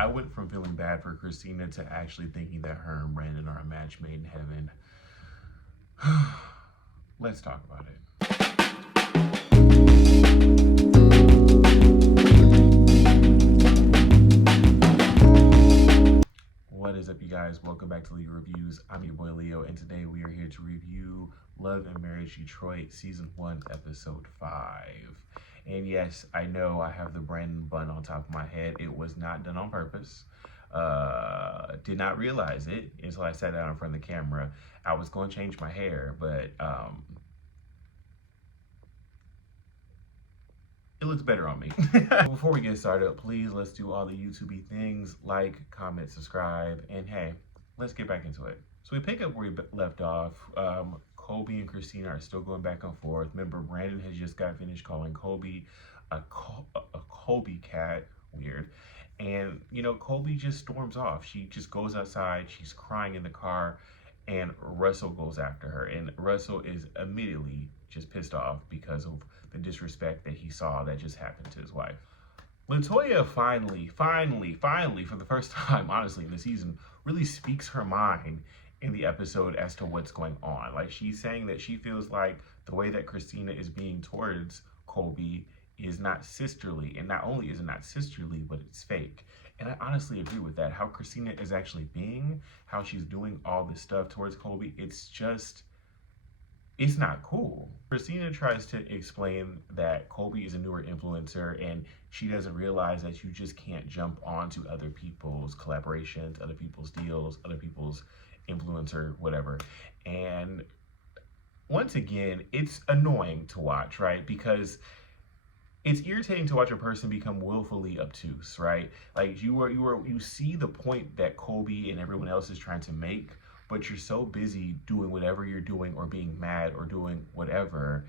I went from feeling bad for Christina to actually thinking that her and Brandon are a match made in heaven. Let's talk about it. What is up, you guys? Welcome back to Leo Reviews. I'm your boy Leo, and today we are here to review Love and Marriage Detroit Season 1, Episode 5. And yes, I know I have the Brandon bun on top of my head. It was not done on purpose. Did not realize it until I sat down in front of the camera. I was going to change my hair, but it looks better on me. Before we get started, please let's do all the YouTube things, like, comment, subscribe, and hey, let's get back into it. So we pick up where we left off. Colby and Christina are still going back and forth. Remember, Brandon has just got finished calling Colby a Colby cat. Weird. And, you know, Colby just storms off. She just goes outside. She's crying in the car. And Russell goes after her. And Russell is immediately just pissed off because of the disrespect that he saw that just happened to his wife. Latoya finally, for the first time, honestly, in the season, really speaks her mind in the episode as to what's going on. Like, she's saying that she feels like the way that Christina is being towards Colby is not sisterly. And not only is it not sisterly, but it's fake. And I honestly agree with that. How Christina is actually being, how she's doing all this stuff towards Colby, it's not cool. Christina tries to explain that Colby is a newer influencer and she doesn't realize that you just can't jump onto other people's collaborations, other people's deals, other people's influencer, whatever. And once again, it's annoying to watch, right? Because it's irritating to watch a person become willfully obtuse, right? Like you see the point that Colby and everyone else is trying to make, but you're so busy doing whatever you're doing or being mad or doing whatever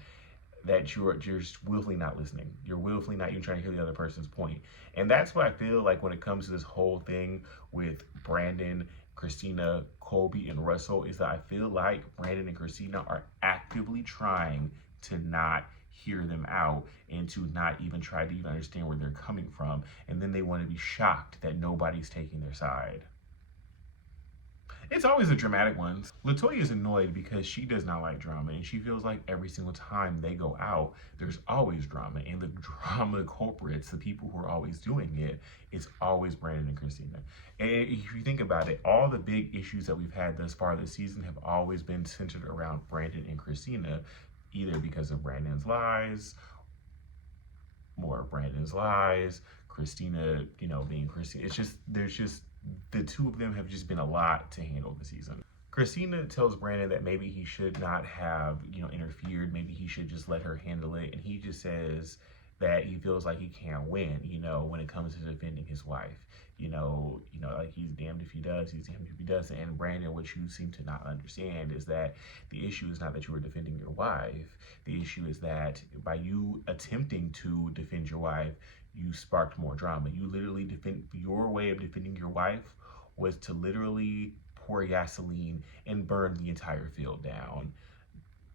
that you're just willfully not listening. You're willfully not even trying to hear the other person's point. And that's what I feel like when it comes to this whole thing with Brandon, Christina, Colby, and Russell, is that I feel like Brandon and Christina are actively trying to not hear them out and to not even try to even understand where they're coming from. And then they want to be shocked that nobody's taking their side. It's always the dramatic ones. Latoya is annoyed because she does not like drama, and she feels like every single time they go out, there's always drama. And the drama culprits, the people who are always doing it, is always Brandon and Christina. And if you think about it, all the big issues that we've had thus far this season have always been centered around Brandon and Christina, either because of Brandon's lies, Christina, being Christina. The two of them have just been a lot to handle this season. Christina tells Brandon that maybe he should not have, interfered. Maybe he should just let her handle it. And he just says that he feels like he can't win, when it comes to defending his wife. Like he's damned if he does, he's damned if he doesn't. And Brandon, what you seem to not understand is that the issue is not that you are defending your wife. The issue is that by you attempting to defend your wife, you sparked more drama. Your way of defending your wife was to literally pour gasoline and burn the entire field down.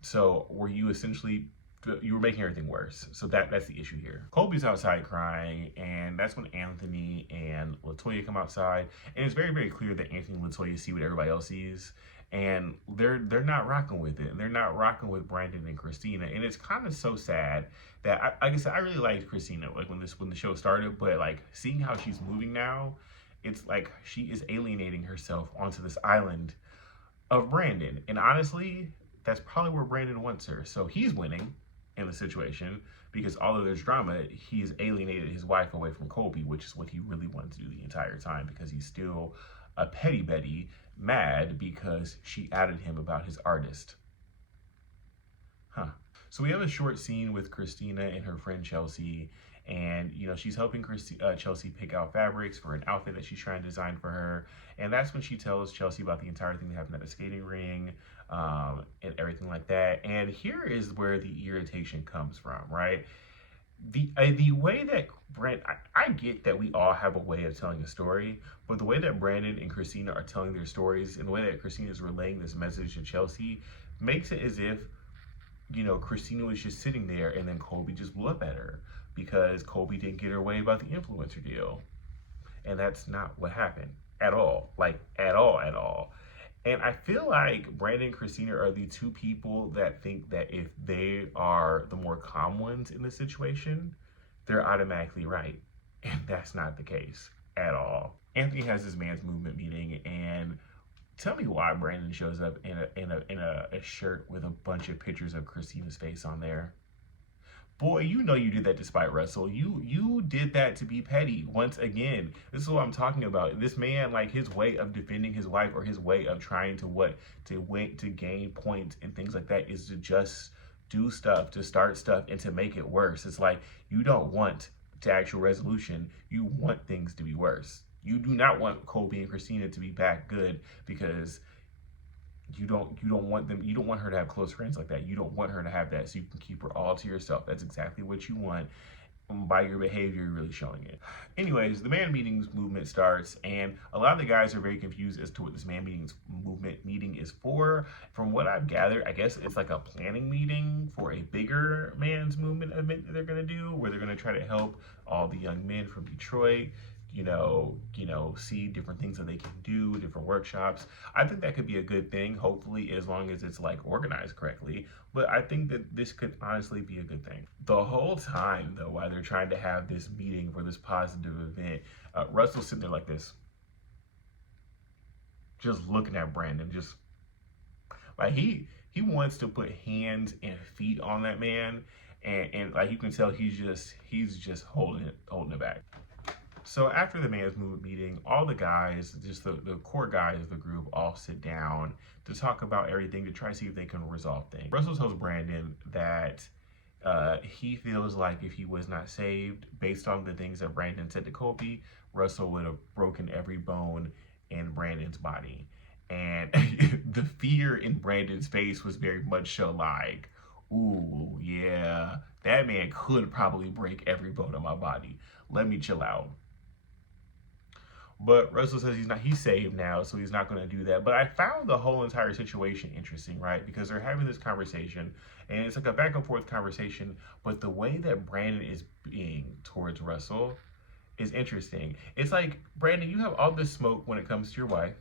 So you were making everything worse. So that's the issue here. Colby's outside crying, and that's when Anthony and Latoya come outside. And it's very, very clear that Anthony and Latoya see what everybody else sees. And they're not rocking with it. And they're not rocking with Brandon and Christina. And it's kind of so sad that, like I said, I really liked Christina like when the show started. But like seeing how she's moving now, it's like she is alienating herself onto this island of Brandon. And honestly, that's probably where Brandon wants her. So he's winning in the situation because although there's drama, he's alienated his wife away from Colby, which is what he really wanted to do the entire time, because he's still a petty Betty, mad because she outed him about his artist. So we have a short scene with Christina and her friend Chelsea, and she's helping Chelsea pick out fabrics for an outfit that she's trying to design for her. And that's when she tells Chelsea about the entire thing that happened at the skating ring, and everything like that. And here is where the irritation comes from, right? The way that I get that we all have a way of telling a story, but the way that Brandon and Christina are telling their stories and the way that Christina is relaying this message to Chelsea makes it as if Christina was just sitting there and then Colby just blew up at her because Colby didn't get her way about the influencer deal. And that's not what happened at all. Like, at all, at all. And I feel like Brandon and Christina are the two people that think that if they are the more calm ones in the situation, they're automatically right. And that's not the case at all. Anthony has his man's movement meeting, and tell me why Brandon shows up in a shirt with a bunch of pictures of Christina's face on there. Boy, you know you did that to spite Russell. You did that to be petty. Once again, this is what I'm talking about. This man, like, his way of defending his wife, or his way of trying to gain points and things like that, is to just do stuff, to start stuff, and to make it worse. It's like, you don't want to actual resolution. You want things to be worse. You do not want Colby and Christina to be back good, because you don't want her to have close friends like that. You don't want her to have that, so you can keep her all to yourself. That's exactly what you want. By your behavior, you're really showing it. Anyways, the man meetings movement starts, and a lot of the guys are very confused as to what this man meetings movement meeting is for. From what I've gathered, I guess it's like a planning meeting for a bigger man's movement event that they're gonna do, where they're gonna try to help all the young men from Detroit, see different things that they can do, different workshops. I think that could be a good thing, hopefully, as long as it's like organized correctly. But I think that this could honestly be a good thing. The whole time, though, while they're trying to have this meeting for this positive event, Russell's sitting there like this, just looking at Brandon, just like he wants to put hands and feet on that man, and like you can tell he's just holding it back. So after the man's movement meeting, all the guys, just the core guys of the group, all sit down to talk about everything, to try to see if they can resolve things. Russell tells Brandon that he feels like if he was not saved, based on the things that Brandon said to Colby, Russell would have broken every bone in Brandon's body. And the fear in Brandon's face was very much so like, ooh, yeah, that man could probably break every bone in my body. Let me chill out. But Russell says he's saved now, so he's not going to do that. But I found the whole entire situation interesting, right? Because they're having this conversation, and it's like a back and forth conversation, but the way that Brandon is being towards Russell is interesting. It's like, Brandon, you have all this smoke when it comes to your wife.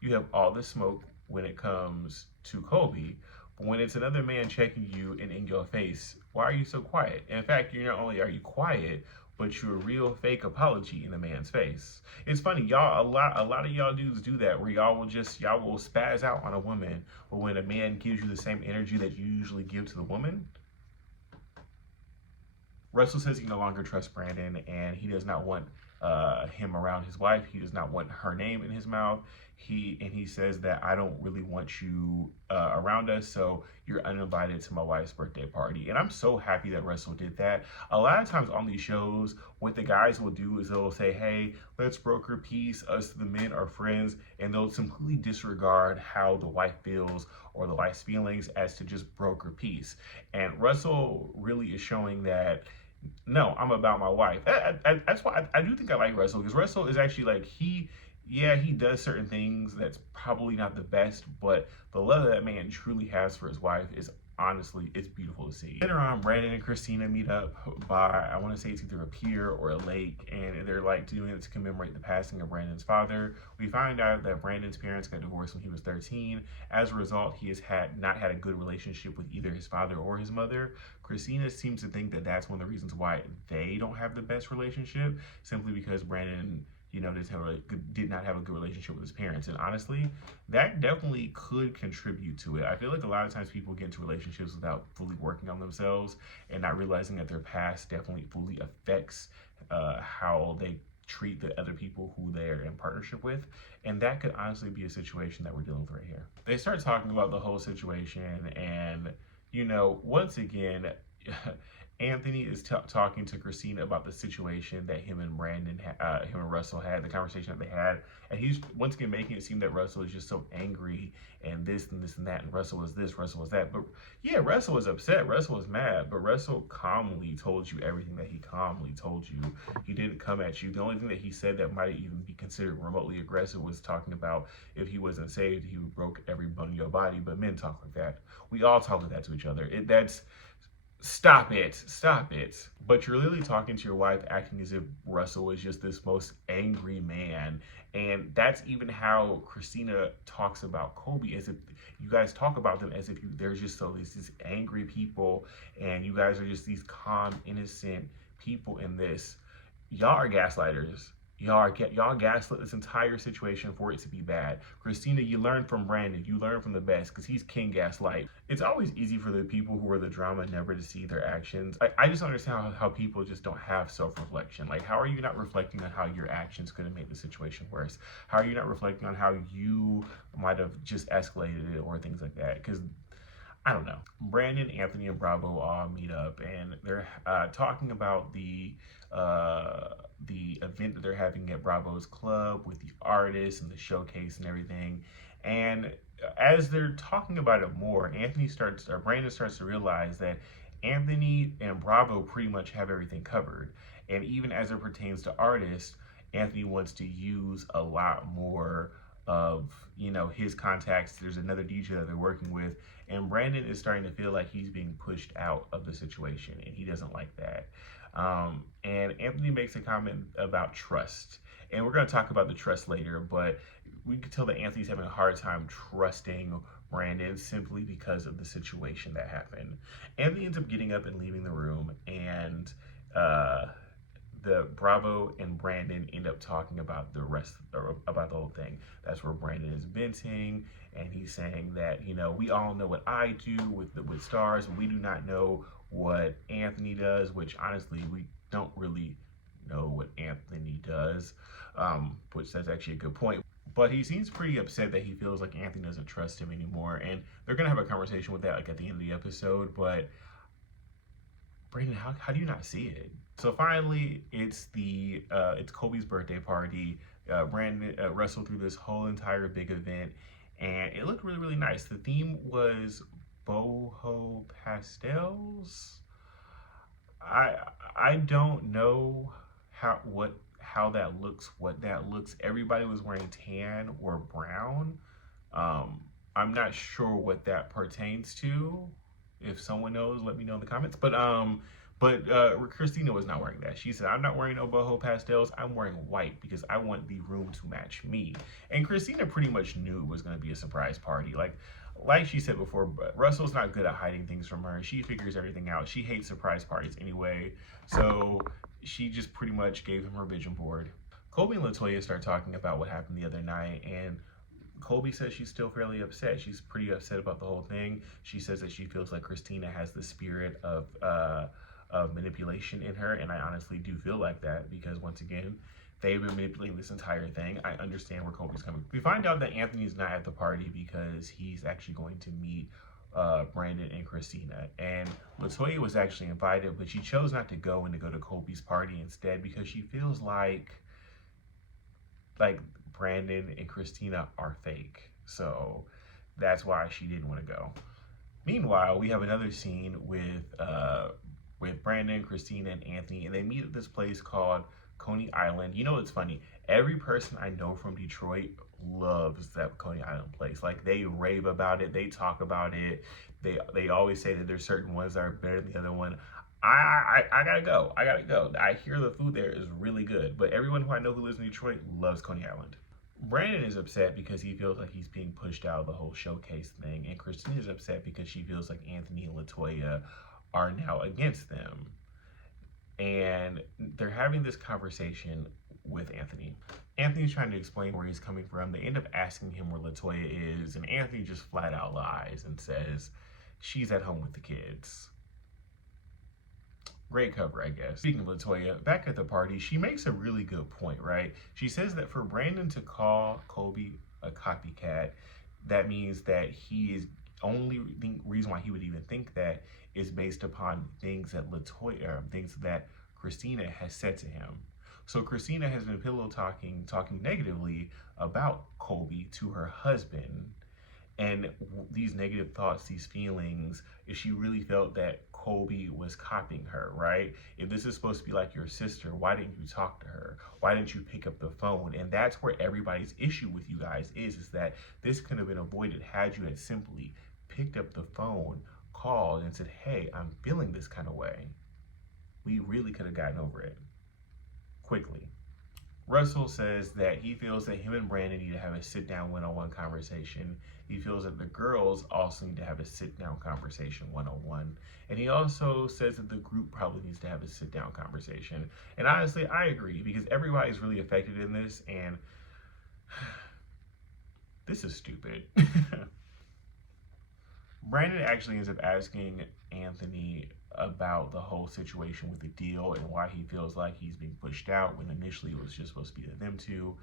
You have all this smoke when it comes to Colby. But when it's another man checking you and in your face, why are you so quiet? In fact, you're not only are you quiet, but you're a real fake apology in a man's face. It's funny, y'all, a lot of y'all dudes do that, where y'all will spaz out on a woman, but when a man gives you the same energy that you usually give to the woman. Russell says he no longer trusts Brandon, and he does not want him around his wife. He does not want her name in his mouth. He says that, I don't really want you around us, so you're uninvited to my wife's birthday party. And I'm so happy that Russell did that. A lot of times on these shows, what the guys will do is they'll say, hey, let's broker peace. Us, the men, are friends. And they'll completely disregard how the wife feels or the wife's feelings as to just broker peace. And Russell really is showing that, no, I'm about my wife. That's why I do think I like Russell, because Russell is actually like, he does certain things that's probably not the best, but the love that man truly has for his wife is, honestly, it's beautiful to see. Later on, Brandon and Christina meet up by, I want to say it's either a pier or a lake, and they're like doing it to commemorate the passing of Brandon's father. We find out that Brandon's parents got divorced when he was 13. As a result, he has not had a good relationship with either his father or his mother. Christina seems to think that that's one of the reasons why they don't have the best relationship, simply because Brandon did not have a good relationship with his parents. And honestly, that definitely could contribute to it. I feel like a lot of times people get into relationships without fully working on themselves and not realizing that their past definitely fully affects how they treat the other people who they're in partnership with. And that could honestly be a situation that we're dealing with right here. They start talking about the whole situation, and once again, Anthony is talking to Christina about the situation that him and Russell had, the conversation that they had, and he's once again making it seem that Russell is just so angry and this and this and that, and Russell was this, Russell was that. But yeah, Russell was upset, Russell was mad, but Russell calmly told you everything that he calmly told you. He didn't come at you. The only thing that he said that might even be considered remotely aggressive was talking about if he wasn't saved, he would broke every bone in your body. But men talk like that. We all talk like that to each other. That's Stop it. Stop it. But you're literally talking to your wife, acting as if Russell was just this most angry man. And that's even how Christina talks about Colby, as if you guys talk about them as if they're just so these angry people, and you guys are just these calm, innocent people in this. Y'all are gaslighters. Y'all gaslit this entire situation for it to be bad. Christina, you learn from Brandon. You learn from the best, because he's king gaslight. It's always easy for the people who are the drama never to see their actions. I just don't understand how people just don't have self-reflection. Like, how are you not reflecting on how your actions could have made the situation worse? How are you not reflecting on how you might have just escalated it or things like that? Because I don't know. Brandon, Anthony, and Bravo all meet up, and they're talking about the event that they're having at Bravo's club with the artists and the showcase and everything. And as they're talking about it more, Brandon starts to realize that Anthony and Bravo pretty much have everything covered. And even as it pertains to artists, Anthony wants to use a lot more of his contacts. There's another DJ that they're working with, and Brandon is starting to feel like he's being pushed out of the situation, and he doesn't like that. And Anthony makes a comment about trust, and we're going to talk about the trust later, but we can tell that Anthony's having a hard time trusting Brandon simply because of the situation that happened. Anthony ends up getting up and leaving the room, and the Bravo and Brandon end up talking about about the whole thing. That's where Brandon is venting, and he's saying that we all know what I do with stars, and we do not know what Anthony does. Which honestly, we don't really know what Anthony does, which that's actually a good point. But he seems pretty upset that he feels like Anthony doesn't trust him anymore, and they're gonna have a conversation with that like at the end of the episode. But Brandon, how do you not see it? So finally, it's Colby's birthday party. Brandon wrestled through this whole entire big event, and it looked really, really nice. The theme was boho pastels. I don't know how that looks, what that looks. Everybody was wearing tan or brown. I'm not sure what that pertains to. If someone knows, let me know in the comments. But Christina was not wearing that. She said, "I'm not wearing no boho pastels. I'm wearing white because I want the room to match me." And Christina pretty much knew it was going to be a surprise party. Like she said before, but Russell's not good at hiding things from her. She figures everything out. She hates surprise parties anyway. So she just pretty much gave him her vision board. Colby and Latoya start talking about what happened the other night, and Colby says she's still fairly upset. She's pretty upset about the whole thing. She says that she feels like Christina has the spirit of manipulation in her, and I honestly do feel like that because, once again, they've been manipulating this entire thing. I understand where Colby's coming. We find out that Anthony's not at the party because he's actually going to meet Brandon and Christina, and Latoya was actually invited, but she chose not to go and to go to Colby's party instead because she feels like Brandon and Christina are fake. So that's why she didn't want to go. Meanwhile, we have another scene with Brandon, Christina, and Anthony, and they meet at this place called Coney Island. It's funny. Every person I know from Detroit loves that Coney Island place. Like, they rave about it. They talk about it. They always say that there's certain ones that are better than the other one. I gotta go. I gotta go. I hear the food there is really good, but everyone who I know who lives in Detroit loves Coney Island. Brandon is upset because he feels like he's being pushed out of the whole showcase thing, and Christina is upset because she feels like Anthony and Latoya are now against them. And they're having this conversation with Anthony. Anthony's trying to explain where he's coming from. They end up asking him where Latoya is, and Anthony just flat out lies and says she's at home with the kids. Great cover, I guess. Speaking of Latoya, back at the party, she makes a really good point, right? She says that for Brandon to call Colby a copycat, that means that he is only the reason why he would even think that is based upon things that things that Christina has said to him. So Christina has been pillow talking negatively about Colby to her husband. And these negative thoughts, these feelings, if she really felt that Colby was copying her, right? If this is supposed to be like your sister, why didn't you talk to her? Why didn't you pick up the phone? And that's where everybody's issue with you guys is that this could have been avoided had you had simply picked up the phone, called and said, hey, I'm feeling this kind of way, we really could have gotten over it quickly. Russell says that he feels that him and Brandon need to have a sit-down one-on-one conversation. He feels that the girls also need to have a sit-down conversation one-on-one. And he also says that the group probably needs to have a sit-down conversation. And honestly, I agree, because everybody's really affected in this, and this is stupid. Brandon actually ends up asking Anthony about the whole situation with the deal and why he feels like he's being pushed out when initially it was just supposed to be them two.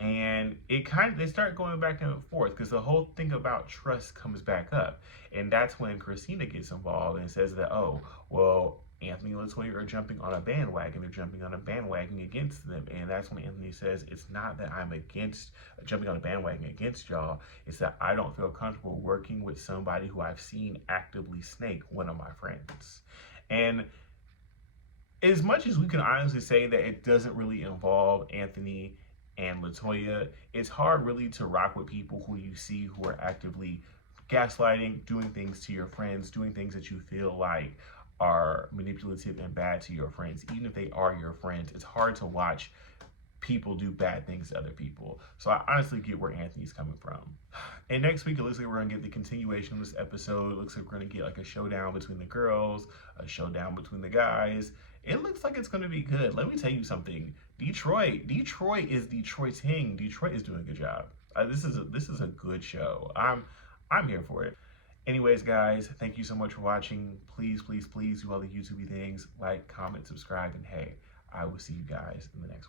And they start going back and forth because the whole thing about trust comes back up. And that's when Christina gets involved and says that, oh, well, Anthony and Latoya are jumping on a bandwagon. They're jumping on a bandwagon against them. And that's when Anthony says, it's not that I'm against jumping on a bandwagon against y'all. It's that I don't feel comfortable working with somebody who I've seen actively snake one of my friends. And as much as we can honestly say that it doesn't really involve Anthony and Latoya, it's hard really to rock with people who you see who are actively gaslighting, doing things to your friends, doing things that you feel like are manipulative and bad to your friends. Even if they are your friends, it's hard to watch people do bad things to other people. So I honestly get where Anthony's coming from. And next week, it looks like we're gonna get the continuation of this episode. It looks like we're gonna get like a showdown between the girls, a showdown between the guys. It looks like it's gonna be good. Let me tell you something. Detroit is Detroit's king. Detroit is doing a good job. This is a good show. I'm here for it. Anyways, guys, thank you so much for watching. Please, please, please do all the YouTube things. Like, comment, subscribe, and hey, I will see you guys in the next one.